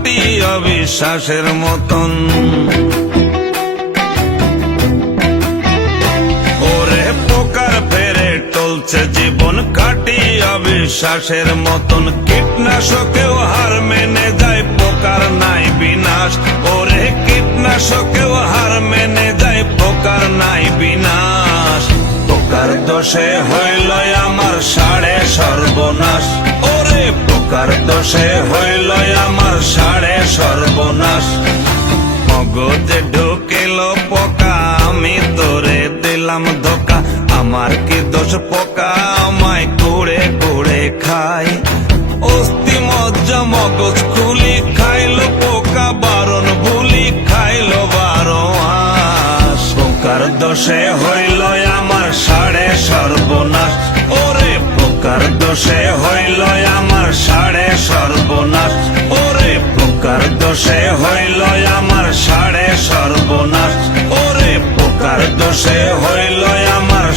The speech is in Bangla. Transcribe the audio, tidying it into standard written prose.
খাঁটি অবিশ্বাসের মতন। ওরে পোকার ফেরে টলছে জীবন খাঁটি অবিশ্বাসের মতন। কীটনাশকেও হার মেনে যায়, পোকার নাই বিনাশ। ওরে কীটনাশকেও হার মেনে যায়, পোকার নাই বিনাশ। পোকার দোষে হইল আমার সাড়ে সর্বনাশ। ওরে পোকার দোষে হইল আমার সাড়ে সর্বনাশ। মগজে ঢুকিল পোকা, আমি তোরে দিলাম ধোকা। আমার কি দোষ পোকা আমায় কুড়ে কুড়ে খায়। অস্থি মজ্জা মগজ খুলি খাইল পোকা, বারণ ভুলি খাইল 12 মাস। পোকার দোষে হইল আমার সাড়ে সর্বনাশ। ওরে পোকার দোষে হইল আমার সাড়ে সর্বনাশ। ওরে পোকার দোষে হইল আমার সাড়ে সর্বনাশ। ওরে পোকার দোষে হইল আমার